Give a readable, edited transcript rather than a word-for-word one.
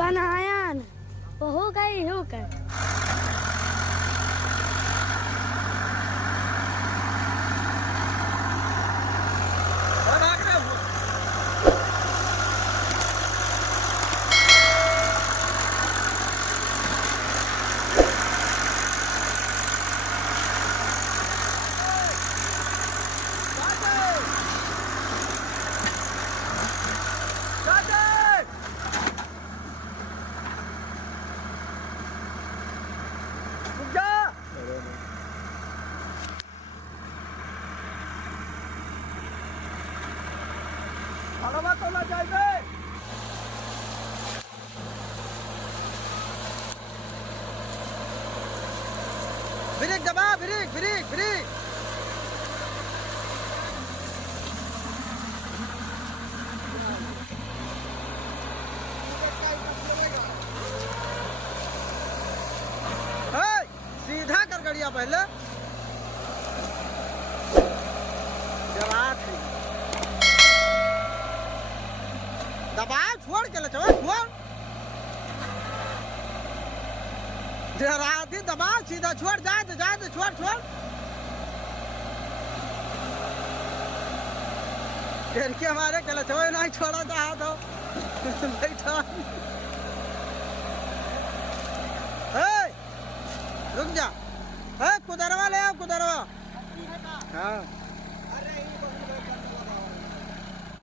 बनाया न हो गई हो गई। ब्रेक दबा, ब्रेक ब्रेक ब्रेक। सीधा कर गड़िया पहले। दबा छोड़ के ले छोड़ छोड़। राधी दबा सीधा छोड़ जाए तो छोड़ छोड़। फिर के हमारे कल छोड़ नहीं छोड़ा था तो बैठा। रुक जा। कुदरवा ले आओ कुदरवा। हाँ